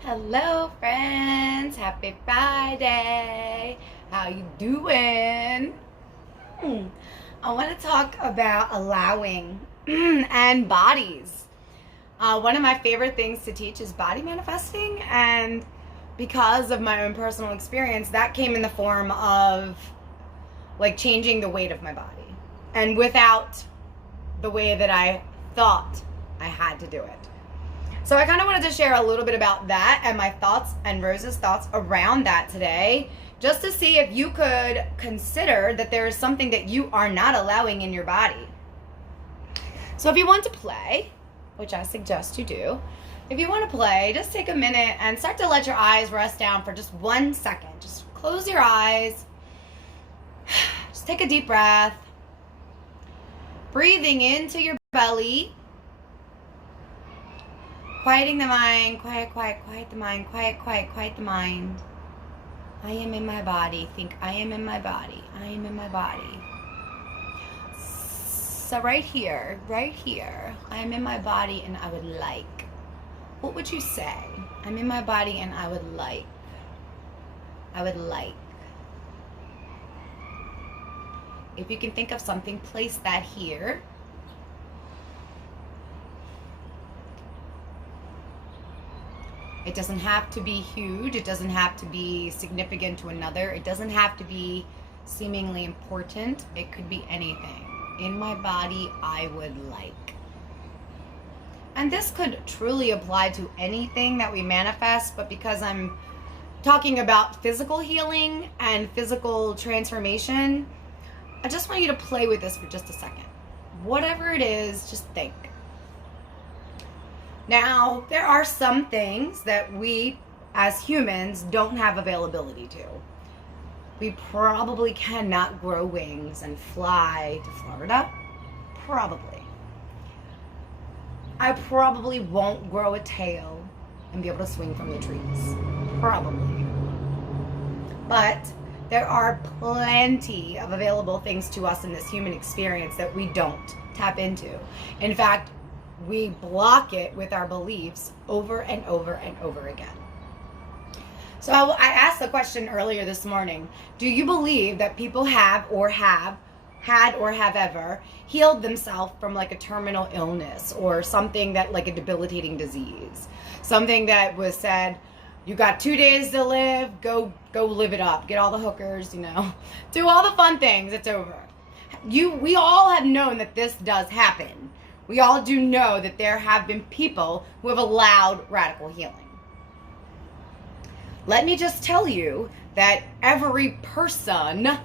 Hello friends, happy Friday. How you doing? I want to talk about allowing and bodies. One of my favorite things to teach is body manifesting, and because of my own personal experience, that came in the form of like changing the weight of my body. And without the way that I thought I had to do it. So I kind of wanted to share a little bit about that and my thoughts and Rose's thoughts around that today, just to see if you could consider that there is something that you are not allowing in your body. So if you want to play, which I suggest you do, if you want to play, just take a minute and start to let your eyes rest down for just 1 second. Just close your eyes. Just take a deep breath. Breathing into your belly. Quieting the mind, quiet the mind, quiet the mind. I am in my body. Think I am in my body. I am in my body. So right here, I am in my body and I would like. What would you say? I'm in my body and I would like. I would like. If you can think of something, place that here. It doesn't have to be huge. It doesn't have to be significant to another. It doesn't have to be seemingly important. It could be anything. In my body, I would like. And this could truly apply to anything that we manifest, but because I'm talking about physical healing and physical transformation, I just want you to play with this for just a second. Whatever it is, just think. Now, there are some things that we as humans don't have availability to. We probably cannot grow wings and fly to Florida. Probably. I probably won't grow a tail and be able to swing from the trees. Probably. But there are plenty of available things to us in this human experience that we don't tap into. In fact, we block it with our beliefs over and over and over again. So I asked the question earlier this morning, do you believe that people have had or have ever healed themselves from like a terminal illness or something that like a debilitating disease? Something that was said, you got 2 days to live, go live it up, get all the hookers, do all the fun things, it's over. We all have known that this does happen. We all do know that there have been people who have allowed radical healing. Let me just tell you that every person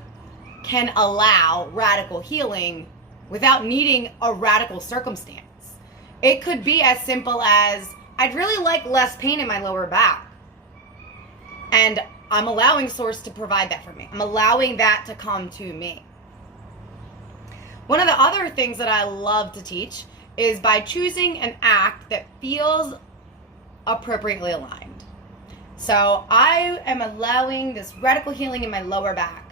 can allow radical healing without needing a radical circumstance. It could be as simple as, I'd really like less pain in my lower back. And I'm allowing Source to provide that for me. I'm allowing that to come to me. One of the other things that I love to teach is by choosing an act that feels appropriately aligned. So I am allowing this radical healing in my lower back.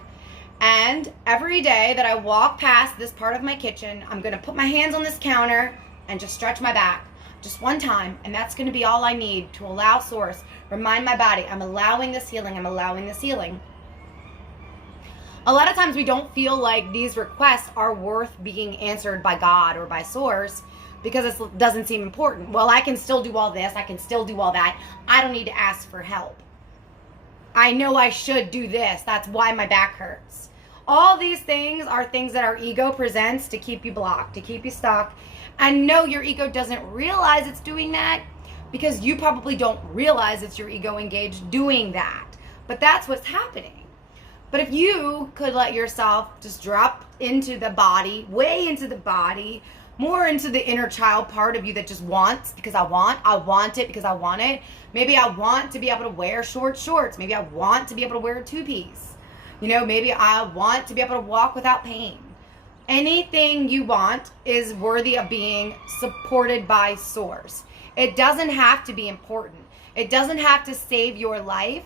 And every day that I walk past this part of my kitchen, I'm going to put my hands on this counter and just stretch my back just one time. And that's going to be all I need to allow Source, remind my body, I'm allowing this healing, I'm allowing this healing. A lot of times we don't feel like these requests are worth being answered by God or by Source because it doesn't seem important. Well, I can still do all this. I can still do all that. I don't need to ask for help. I know I should do this. That's why my back hurts. All these things are things that our ego presents to keep you blocked, to keep you stuck. And no, your ego doesn't realize it's doing that because you probably don't realize it's your ego engaged doing that. But that's what's happening. But if you could let yourself just drop into the body, way into the body, more into the inner child part of you that just wants because I want it because I want it. Maybe I want to be able to wear short shorts. Maybe I want to be able to wear a two-piece. Maybe I want to be able to walk without pain. Anything you want is worthy of being supported by Source. It doesn't have to be important. It doesn't have to save your life.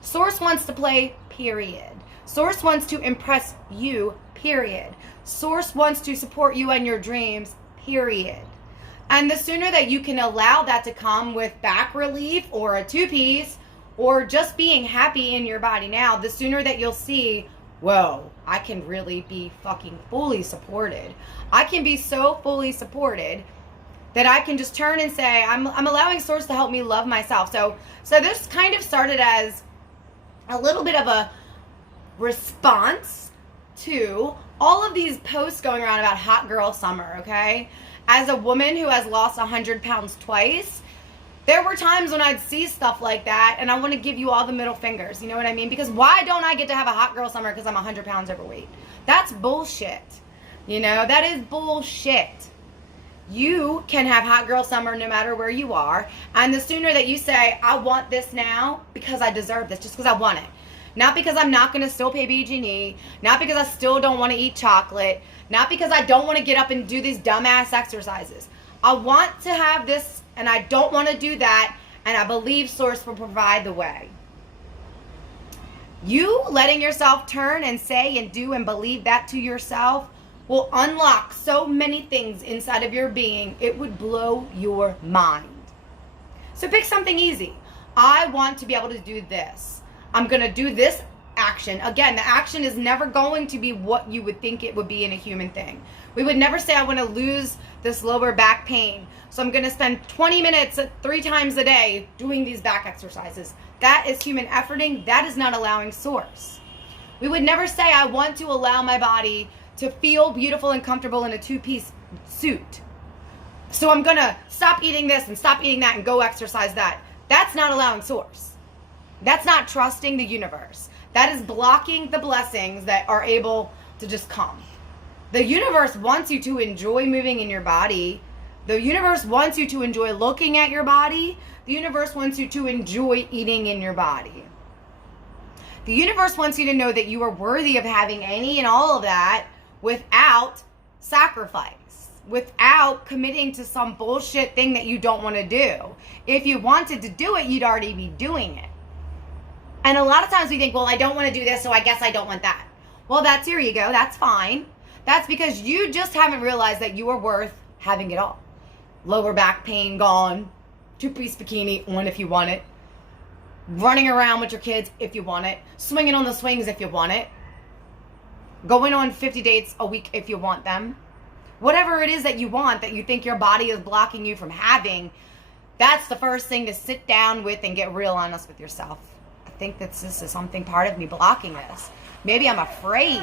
Source wants to play, period. Source wants to impress you, period. Source wants to support you and your dreams, period. And the sooner that you can allow that to come with back relief or a two-piece or just being happy in your body now, the sooner that you'll see, whoa, I can really be fucking fully supported. I can be so fully supported that I can just turn and say, I'm allowing Source to help me love myself. So this kind of started as a little bit of a response to all of these posts going around about hot girl summer, okay? As a woman who has lost 100 pounds twice, there were times when I'd see stuff like that and I want to give you all the middle fingers, you know what I mean? Because why don't I get to have a hot girl summer because I'm 100 pounds overweight? That's bullshit. You know, that is bullshit. You can have hot girl summer no matter where you are. And the sooner that you say, I want this now because I deserve this, just because I want it. Not because I'm not going to still pay BG&E. Not because I still don't want to eat chocolate. Not because I don't want to get up and do these dumbass exercises. I want to have this and I don't want to do that. And I believe Source will provide the way. You letting yourself turn and say and do and believe that to yourself will unlock so many things inside of your being. It would blow your mind. So pick something easy. I want to be able to do this. I'm going to do this action. Again, the action is never going to be what you would think it would be in a human thing. We would never say, I want to lose this lower back pain, so I'm going to spend 20 minutes 3 times a day doing these back exercises. That is human efforting. That is not allowing Source. We would never say, I want to allow my body to feel beautiful and comfortable in a 2-piece suit, so I'm going to stop eating this and stop eating that and go exercise that. That's not allowing Source. That's not trusting the universe. That is blocking the blessings that are able to just come. The universe wants you to enjoy moving in your body. The universe wants you to enjoy looking at your body. The universe wants you to enjoy eating in your body. The universe wants you to know that you are worthy of having any and all of that without sacrifice, without committing to some bullshit thing that you don't want to do. If you wanted to do it, you'd already be doing it. And a lot of times we think, well, I don't want to do this, so I guess I don't want that. Well, that's your ego. That's fine. That's because you just haven't realized that you are worth having it all. Lower back pain gone. 2-piece bikini on if you want it. Running around with your kids if you want it. Swinging on the swings if you want it. Going on 50 dates a week if you want them. Whatever it is that you want that you think your body is blocking you from having, that's the first thing to sit down with and get real honest with yourself. I think that this is something part of me blocking this. Maybe I'm afraid.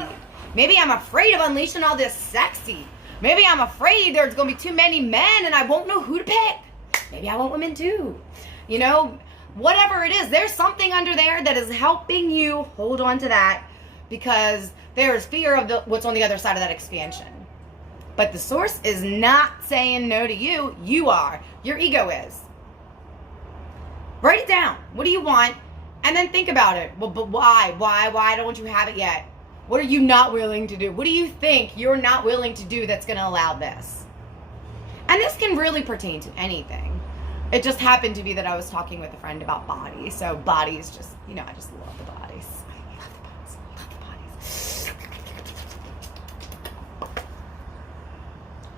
Maybe I'm afraid of unleashing all this sexy. Maybe I'm afraid there's going to be too many men and I won't know who to pick. Maybe I want women too. You know, whatever it is, there's something under there that is helping you hold on to that because there is fear of what's on the other side of that expansion. But the Source is not saying no to you. You are. Your ego is. Write it down. What do you want? And then think about it. Well, but why? Why don't you have it yet? What are you not willing to do? What do you think you're not willing to do that's going to allow this? And this can really pertain to anything. It just happened to be that I was talking with a friend about bodies. So bodies just, you know, I just love the bodies. I love the bodies. Love the bodies.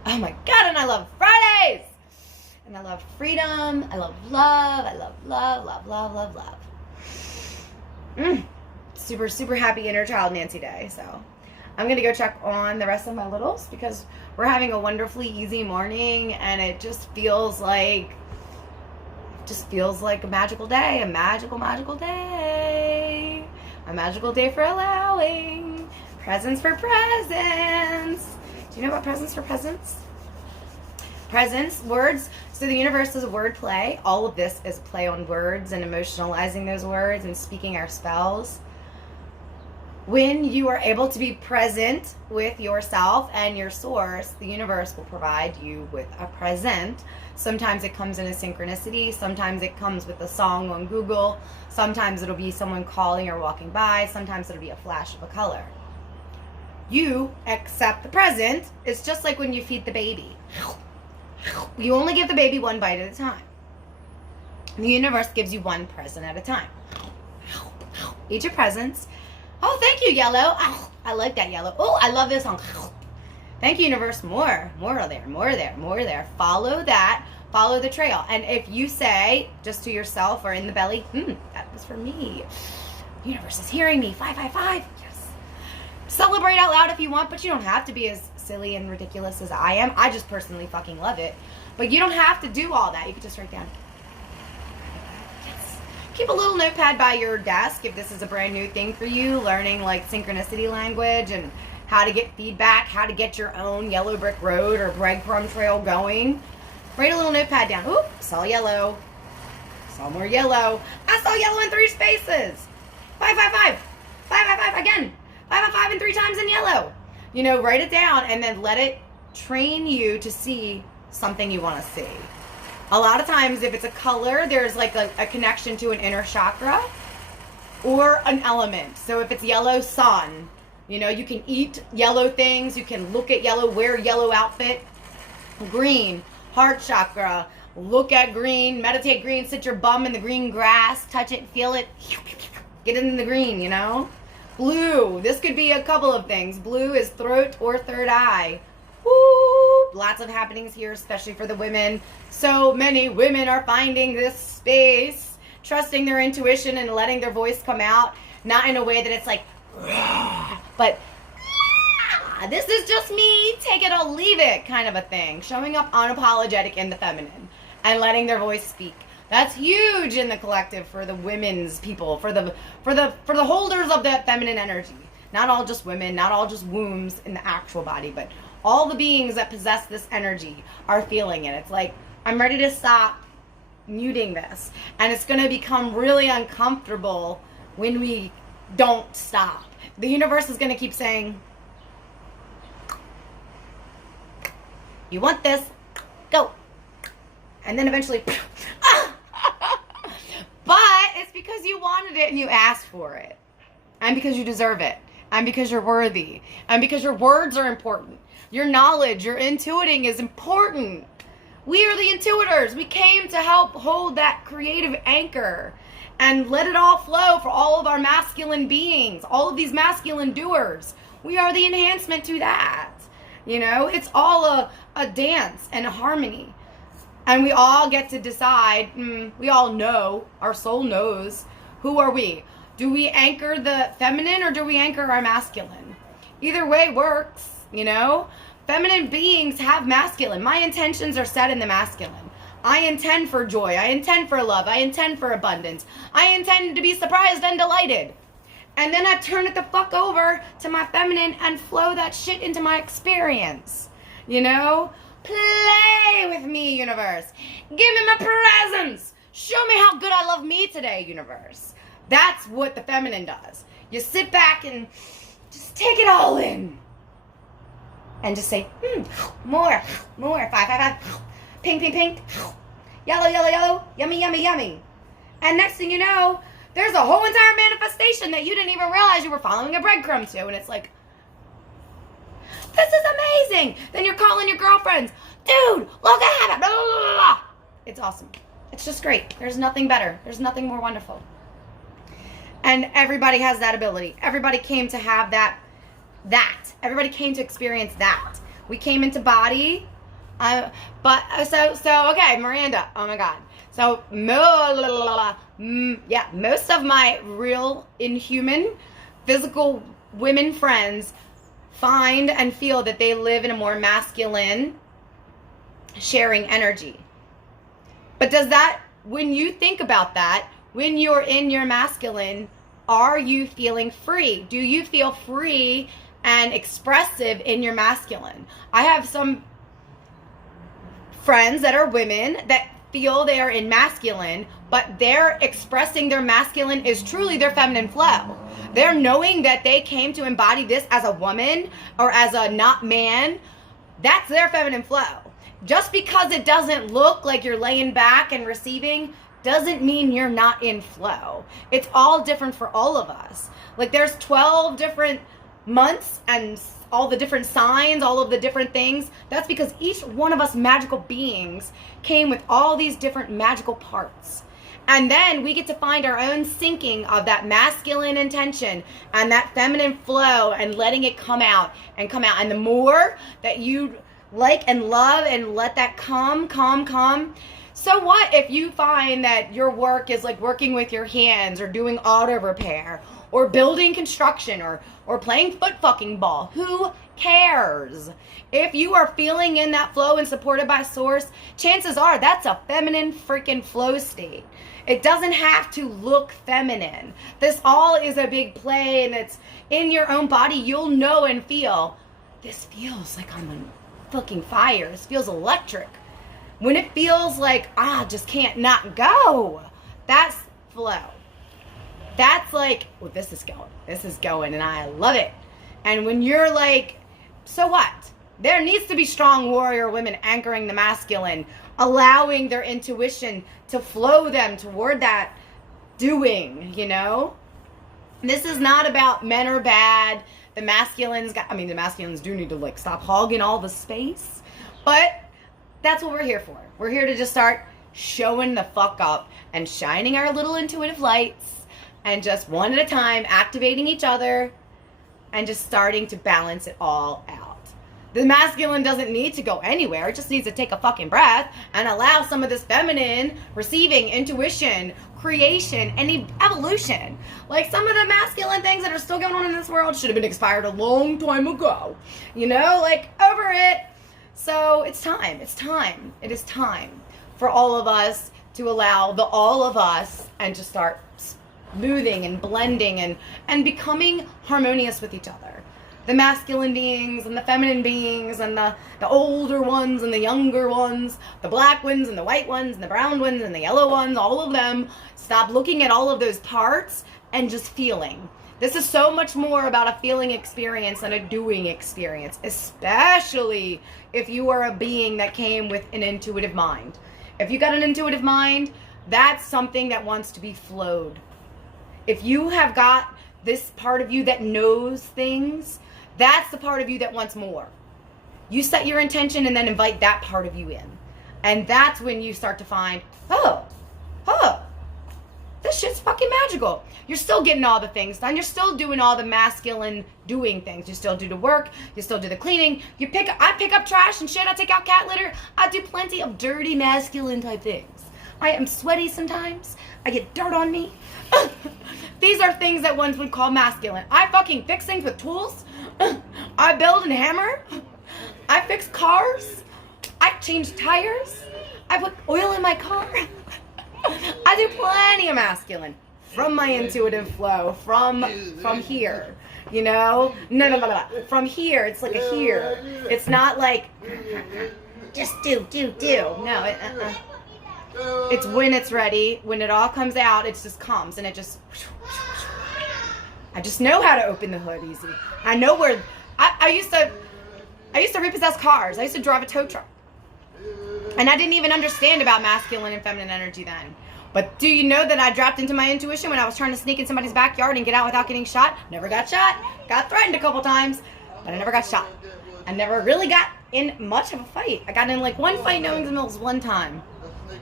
Oh my God, and I love Fridays. And I love freedom. I love love. I love love, love, love, love, love. Super, super happy inner child Nancy Day. So I'm going to go check on the rest of my littles because we're having a wonderfully easy morning and it just feels like a magical day. A magical, magical day. A magical day for allowing. Presents for presents. Do you know about presents for presents? Presents, words. So the universe is a word play. All of this is play on words and emotionalizing those words and speaking our spells. When you are able to be present with yourself and your Source, the universe will provide you with a present. Sometimes it comes in a synchronicity. Sometimes it comes with a song on Google. Sometimes it'll be someone calling or walking by. Sometimes it'll be a flash of a color. You accept the present. It's just like when you feed the baby. You only give the baby one bite at a time. The universe gives you one present at a time. Eat your presents. Oh, thank you, Yellow. Oh, I like that, Yellow. Oh, I love this song. Thank you, universe. More there, more there, more there. Follow that. Follow the trail. And if you say, just to yourself or in the belly, that was for me. Universe is hearing me. 555. Yes. Celebrate out loud if you want, but you don't have to be as silly and ridiculous as I am. I just personally fucking love it. But you don't have to do all that. You can just write down. Yes. Keep a little notepad by your desk if this is a brand new thing for you, learning like synchronicity language and how to get feedback, how to get your own yellow brick road or breadcrumb trail going. Write a little notepad down. Oop, saw yellow. Saw more yellow. I saw yellow in 3 spaces. 555. 555 again. 555 and 3 times in yellow. You know, write it down and then let it train you to see something you want to see. A lot of times if it's a color, there's like a connection to an inner chakra or an element. So if it's yellow sun, you know, you can eat yellow things, you can look at yellow, wear yellow outfit. Green, heart chakra, look at green, meditate green, sit your bum in the green grass, touch it, feel it, get it in the green, you know. Blue, this could be a couple of things. Blue is throat or third eye. Woo! Lots of happenings here, especially for the women. So many women are finding this space, trusting their intuition and letting their voice come out, not in a way that it's like, but this is just me, take it or leave it kind of a thing. Showing up unapologetic in the feminine and letting their voice speak. That's huge in the collective for the women's people, for the holders of that feminine energy. Not all just women, not all just wombs in the actual body, but all the beings that possess this energy are feeling it. It's like, I'm ready to stop muting this. And it's going to become really uncomfortable when we don't stop. The universe is going to keep saying, you want this, go. And then eventually, but it's because you wanted it and you asked for it. And because you deserve it. And because you're worthy. And because your words are important. Your knowledge, your intuiting is important. We are the intuitors. We came to help hold that creative anchor and let it all flow for all of our masculine beings, all of these masculine doers. We are the enhancement to that. You know, it's all a dance and a harmony. And we all get to decide, we all know, our soul knows, who are we? Do we anchor the feminine or do we anchor our masculine? Either way works, you know? Feminine beings have masculine. My intentions are set in the masculine. I intend for joy. I intend for love. I intend for abundance. I intend to be surprised and delighted. And then I turn it the fuck over to my feminine and flow that shit into my experience. You know? Play with me, universe. Give me my presents. Show me how good I love me today, universe. That's what the feminine does. You sit back and just take it all in. And just say, more, 555, pink, pink, pink, yellow, yellow, yellow, yummy, yummy, yummy. And next thing you know, there's a whole entire manifestation that you didn't even realize you were following a breadcrumb to. And it's like, this is amazing. Then you're calling your girlfriends, dude, look at it. Blah, blah, blah, blah. It's awesome. It's just great. There's nothing better. There's nothing more wonderful. And everybody has that ability. Everybody came to have that. Everybody came to experience that. We came into body. Okay, Miranda. Oh my God. So, most of my real inhuman physical women friends find and feel that they live in a more masculine sharing energy. But does that, when you think about that, when you're in your masculine, are you feeling free? Do you feel free and expressive in your masculine? I have some friends that are women that feel they are in masculine, but they're expressing their masculine is truly their feminine flow. They're knowing that they came to embody this as a woman or as a not man. That's their feminine flow. Just because it doesn't look like you're laying back and receiving doesn't mean you're not in flow. It's all different for all of us. Like there's 12 different months and all the different signs, all of the different things. That's because each one of us magical beings came with all these different magical parts. And then we get to find our own syncing of that masculine intention and that feminine flow and letting it come out and come out. And the more that you like and love and let that come. So what if you find that your work is like working with your hands or doing auto repair or building construction or playing foot fucking ball? Who cares? If you are feeling in that flow and supported by source, chances are that's a feminine freaking flow state. It doesn't have to look feminine. This all is a big play, and it's in your own body. You'll know and feel, this feels like I'm on fucking fire. This feels electric. When it feels like, just can't not go, that's flow. That's like, well, this is going, and I love it. And when you're like, so what? There needs to be strong warrior women anchoring the masculine, allowing their intuition to flow them toward that doing, you know? This is not about men are bad. The masculines do need to like stop hogging all the space. But that's what we're here for. We're here to just start showing the fuck up and shining our little intuitive lights and just one at a time activating each other and just starting to balance it all out. The masculine doesn't need to go anywhere. It just needs to take a fucking breath and allow some of this feminine receiving, intuition, creation, and evolution. Like some of the masculine things that are still going on in this world should have been expired a long time ago. You know, like over it. So it's time. It is time for all of us to allow the all of us and just start smoothing and blending and becoming harmonious with each other. The masculine beings and the feminine beings and the older ones and the younger ones, the black ones and the white ones and the brown ones and the yellow ones, all of them. Stop looking at all of those parts and just feeling. This is so much more about a feeling experience than a doing experience, especially if you are a being that came with an intuitive mind. If you got an intuitive mind, that's something that wants to be flowed. If you have got this part of you that knows things, that's the part of you that wants more. You set your intention and then invite that part of you in. And that's when you start to find, this shit's fucking magical. You're still getting all the things done. You're still doing all the masculine doing things. You still do the work. You still do the cleaning. I pick up trash and shit. I take out cat litter. I do plenty of dirty masculine type things. I am sweaty sometimes. I get dirt on me. These are things that ones would call masculine. I fucking fix things with tools. I build and hammer. I fix cars. I change tires. I put oil in my car. I do plenty of masculine from my intuitive flow, from here, you know? No. From here, it's like a here. It's not like, just do. No, it's when it's ready, when it all comes out, it just comes and it just, I just know how to open the hood easy. I know where, I used to repossess cars. I used to drive a tow truck. And I didn't even understand about masculine and feminine energy then. But do you know that I dropped into my intuition when I was trying to sneak in somebody's backyard and get out without getting shot? Never got shot. Got threatened a couple times, but I never got shot. I never really got in much of a fight. I got in like one fight in Owings Mills one time.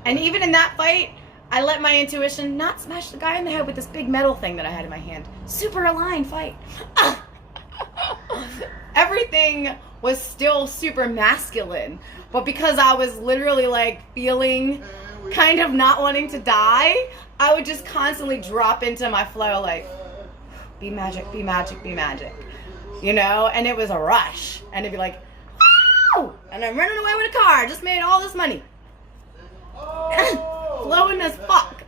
And even in that fight, I let my intuition not smash the guy in the head with this big metal thing that I had in my hand. Super aligned fight. Everything was still super masculine. But because I was literally like feeling kind of not wanting to die, I would just constantly drop into my flow like, be magic. You know? And it was a rush. And it'd be like, woo! And I'm running away with a car. I just made all this money. Flowing as fuck.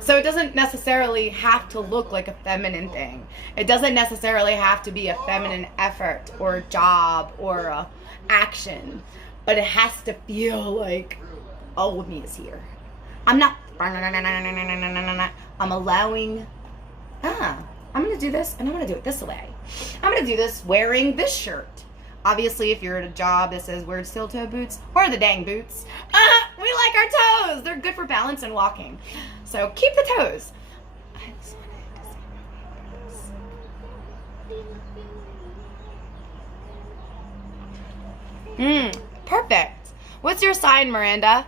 So it doesn't necessarily have to look like a feminine thing. It doesn't necessarily have to be a feminine effort or a job or a action. But it has to feel like all of me is here. I'm not, I'm allowing, I'm going to do this and I'm going to do it this way. I'm going to do this wearing this shirt. Obviously, if you're at a job that says wear steel toe boots, wear the dang boots. We like our toes. They're good for balance and walking. So keep the toes. I just wanted to see. Perfect. What's your sign, Miranda?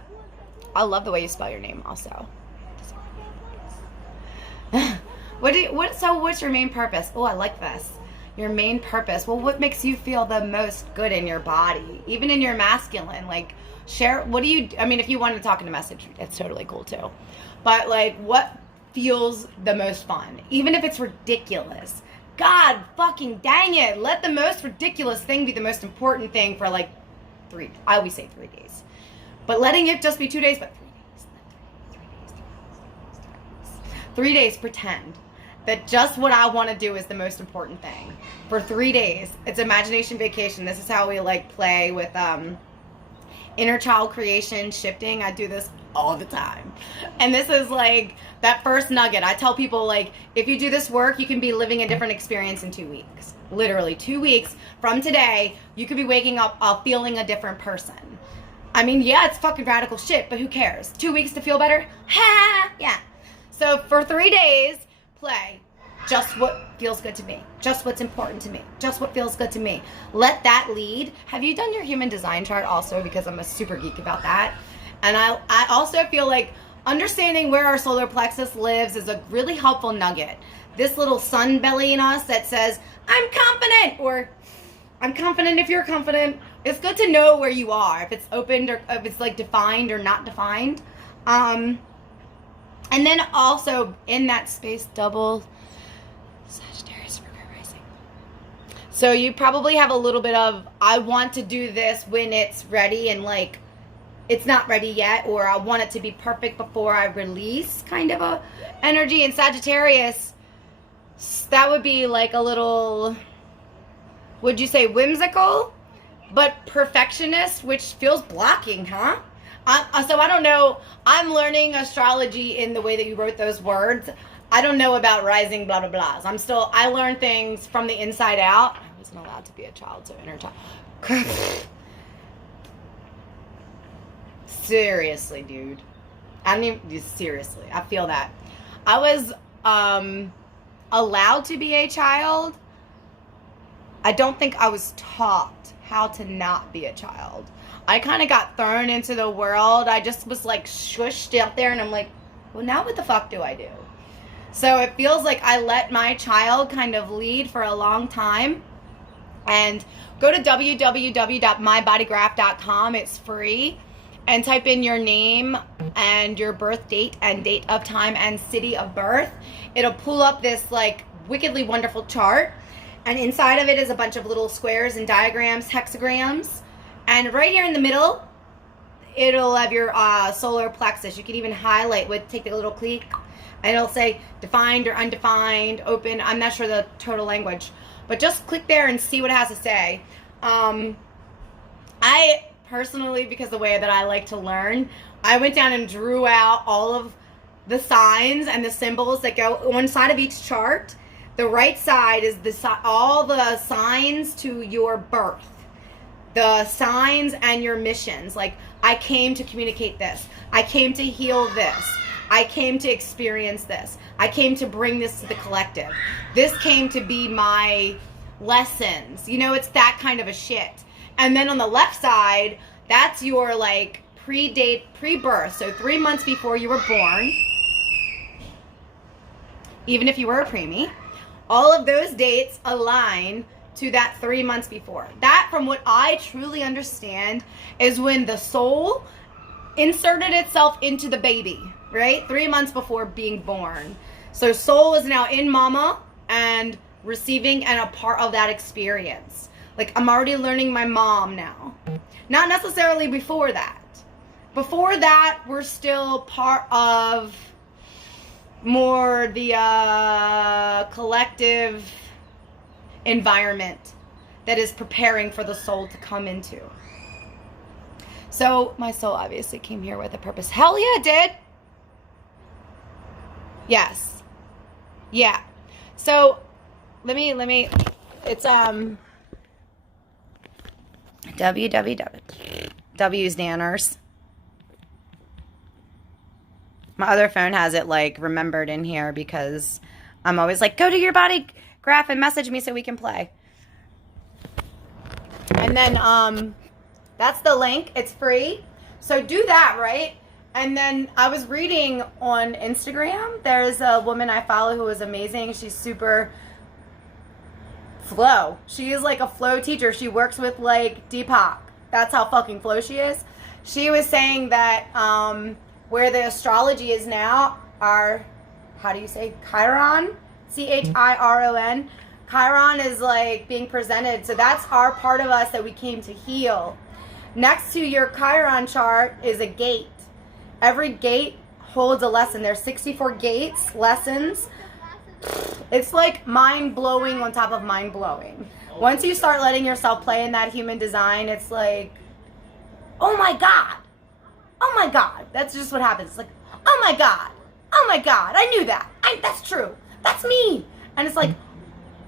I love the way you spell your name also. What's your main purpose? Oh, I like this. Your main purpose. Well, what makes you feel the most good in your body? Even in your masculine, like share, if you want to talk in a message, it's totally cool too. But like, what feels the most fun? Even if it's ridiculous. God fucking dang it. Let the most ridiculous thing be the most important thing for like I always say 3 days. But letting it just be 2 days, but 3 days, pretend that just what I want to do is the most important thing. For 3 days, it's imagination vacation. This is how we like play with inner child creation, shifting. I do this all the time. And this is like that first nugget. I tell people, like, if you do this work, you can be living a different experience in 2 weeks. Literally 2 weeks from today, you could be waking up feeling a different person. I mean, yeah, it's fucking radical shit, but who cares? 2 weeks to feel better? Ha! Yeah. So for 3 days, play just what feels good to me, just what's important to me, just what feels good to me. Let that lead. Have you done your human design chart also? Because I'm a super geek about that. And I also feel like understanding where our solar plexus lives is a really helpful nugget. This little sun belly in us that says, I'm confident, or I'm confident if you're confident. It's good to know where you are, if it's opened or if it's like defined or not defined. And then also in that space, double Sagittarius Virgo rising. So you probably have a little bit of, I want to do this when it's ready and like it's not ready yet, or I want it to be perfect before I release kind of a energy. In Sagittarius, that would be like a little, would you say whimsical, but perfectionist, which feels blocking, huh? So I don't know. I'm learning astrology in the way that you wrote those words. I don't know about rising blah, blah, blahs. I learn things from the inside out. I wasn't allowed to be a child, so inner child. Seriously, dude. Seriously. I feel that. I was allowed to be a child. I don't think I was taught how to not be a child. I kind of got thrown into the world. I just was like shushed out there, and I'm like, well, now what the fuck do I do? So it feels like I let my child kind of lead for a long time. And go to www.mybodygraph.com. It's free. And type in your name and your birth date and date of time and city of birth. It'll pull up this like wickedly wonderful chart. And inside of it is a bunch of little squares and diagrams, hexagrams. And right here in the middle, it'll have your solar plexus. You can even highlight take a little click, and it'll say defined or undefined, open. I'm not sure the total language, but just click there and see what it has to say. I personally, because the way that I like to learn, I went down and drew out all of the signs and the symbols that go one side of each chart. The right side is all the signs to your birth. The signs and your missions. Like, I came to communicate this. I came to heal this. I came to experience this. I came to bring this to the collective. This came to be my lessons. You know, it's that kind of a shit. And then on the left side, that's your like pre-birth. So 3 months before you were born, even if you were a preemie, all of those dates align to that 3 months before. That, from what I truly understand, is when the soul inserted itself into the baby, right? 3 months before being born. So soul is now in mama and receiving and a part of that experience. Like, I'm already learning my mom now. Not necessarily before that. Before that, we're still part of more the collective environment that is preparing for the soul to come into. So my soul obviously came here with a purpose. Hell yeah, it did. Yes. Yeah. So let me it's W's Nanners. My other phone has it like remembered in here because I'm always like, go to your body graph and message me so we can play. And then that's the link. It's free. So do that, right? And then I was reading on Instagram. There's a woman I follow who is amazing. She's super flow. She is like a flow teacher. She works with like Deepak. That's how fucking flow she is. She was saying that where the astrology is now, our, how do you say, Chiron? Chiron. Chiron is like being presented. So that's our part of us that we came to heal. Next to your Chiron chart is a gate. Every gate holds a lesson. There's 64 gates, lessons. It's like mind-blowing on top of mind-blowing. Once you start letting yourself play in that human design, it's like, oh my God. Oh my God. That's just what happens. It's like, oh my God. Oh my God. I knew that. That's true. That's me. And it's like,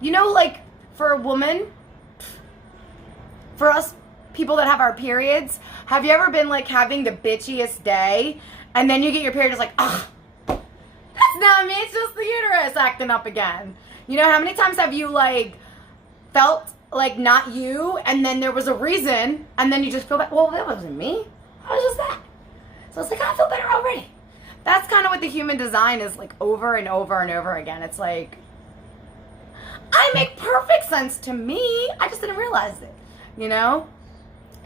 you know, like for a woman, for us people that have our periods, have you ever been like having the bitchiest day and then you get your period, it's like, oh, that's not me, it's just the uterus acting up again. You know, how many times have you like felt like not you and then there was a reason and then you just feel back, well, that wasn't me, that was just that. So it's like, I feel better already. That's kind of what the human design is like over and over and over again. It's like, I make perfect sense to me, I just didn't realize it, you know?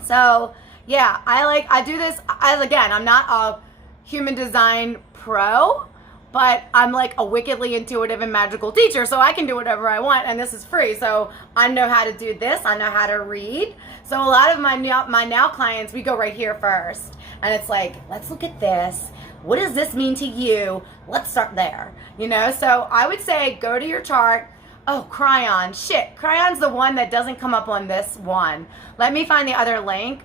So yeah, I do this as, again, I'm not a human design pro, but I'm like a wickedly intuitive and magical teacher, so I can do whatever I want, and this is free. So I know how to do this, I know how to read. So a lot of my now clients, we go right here first, and it's like, let's look at this. What does this mean to you? Let's start there, you know? So I would say go to your chart. Oh, Cryon. Shit, Cryon's the one that doesn't come up on this one. Let me find the other link.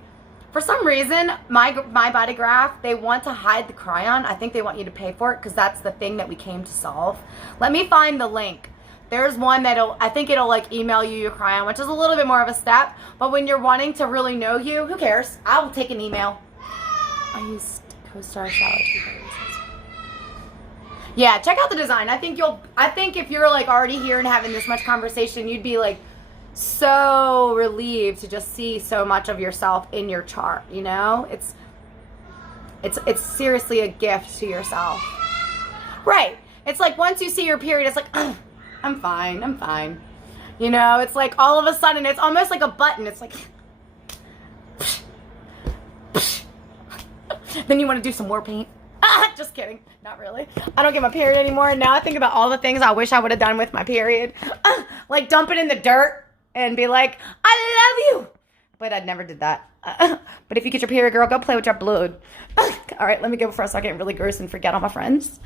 For some reason, my body graph, they want to hide the Cryon. I think they want you to pay for it because that's the thing that we came to solve. Let me find the link. There's one that'll, I think it'll like email you your Cryon, which is a little bit more of a step. But when you're wanting to really know you, who cares? I'll take an email. I used CoStar Astrology. Yeah, check out the design. I think if you're like already here and having this much conversation, you'd be like so relieved to just see so much of yourself in your chart, you know? It's seriously a gift to yourself. Right. It's like once you see your period, it's like, oh, I'm fine. You know, it's like all of a sudden, it's almost like a button. It's like, then you want to do some more paint. Just kidding. Not really. I don't get my period anymore. And now I think about all the things I wish I would have done with my period. Like dump it in the dirt and be like, I love you. But I never did that. But if you get your period, girl, go play with your blood. All right, let me go before I start getting really gross and forget all my friends.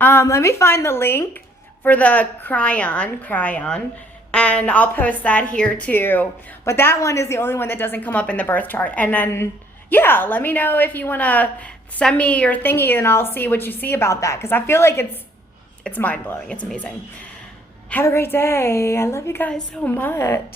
Let me find the link for the Cryon. And I'll post that here too. But that one is the only one that doesn't come up in the birth chart. And then, yeah, let me know if you want to send me your thingy and I'll see what you see about that. Because I feel like it's mind-blowing. It's amazing. Have a great day. I love you guys so much.